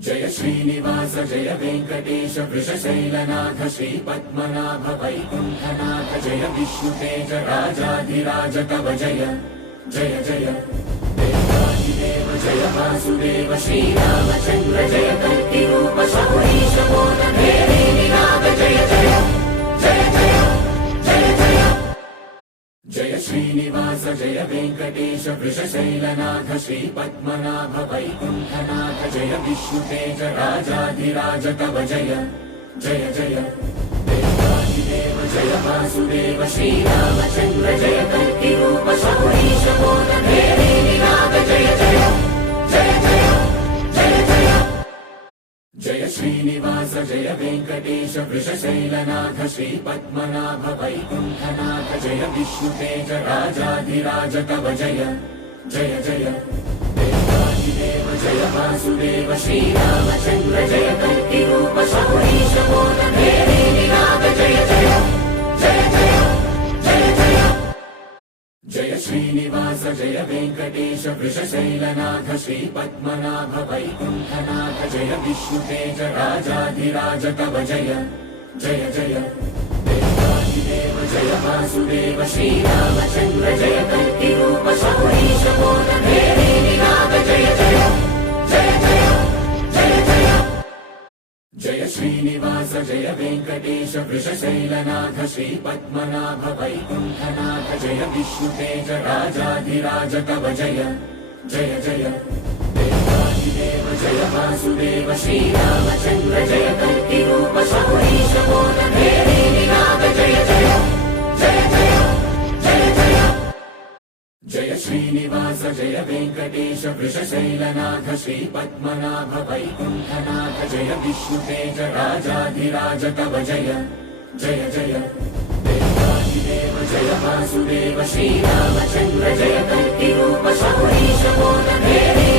जय श्रीनिवास जय वेंकटेश वृषशैलनाथ श्रीपद्मनाभ वैकुण्ठनाथ जय विष्णुतेज राजाधिराज कव जय जय जय देवादिदेव जय वासुदेव श्रीरामचन्द्र जय कल्किरूप शौरीश बोधभेरी निनाद जय जय जय जय जय जय जय श्रीनिवास जय वेंकटेश वृषशैलनाथ श्रीपद्मनाभ वैकुण्ठनाथ जय विष्णुतेज राजाधिराज कव जय जय जय देवादिदेव जय वासुदेव श्रीरामचन्द्र जय कल्किरूप शौरीश बोधभेरी निनाद जय जय जय जय जय जय जय श्रीनिवास जय वेंकटेश वृषशैलनाथ श्रीपद्मनाभ वैकुण्ठनाथ जय विष्णुतेज राजाधिराज कव जय जय जय देवादिदेव जय वासुदेव श्रीरामचन्द्र जय कल्किरूप शौरीश बोधभेरी निनाद जय जय जय जय जय जय जय श्रीनिवास जय वेंकटेश वृषशैलनाथ श्रीपद्मनाभ वैकुण्ठनाथ जय विष्णुतेज राजाधिराज कव जय जय जय देवादिदेव जय वासुदेव श्रीरामचन्द्र जय कल्किरूप शौरीश बोधभेरी निनाद जय जय जय जय जय जय जय श्रीनिवास जय वेंकटेश वृषशैलनाथ श्रीपद्मनाभ वैकुण्ठनाथ जय विष्णुतेज राजाधिराज कव जय जय जय देवादिदेव जय वासुदेव श्रीरामचन्द्र जय कल्किरूप शौरीश बोधभेरी निनाद जय जय जय जय जय जय जय श्रीनिवास जय वेंकटेश वृषशैलनाथ श्रीपद्मनाभ वैकुण्ठनाथ जय विष्णुतेज राजाधिराज कव जय जय जय देवादिदेव जय वासुदेव श्रीरामचन्द्र जय कल्किरूप शौरीश बोधभेरी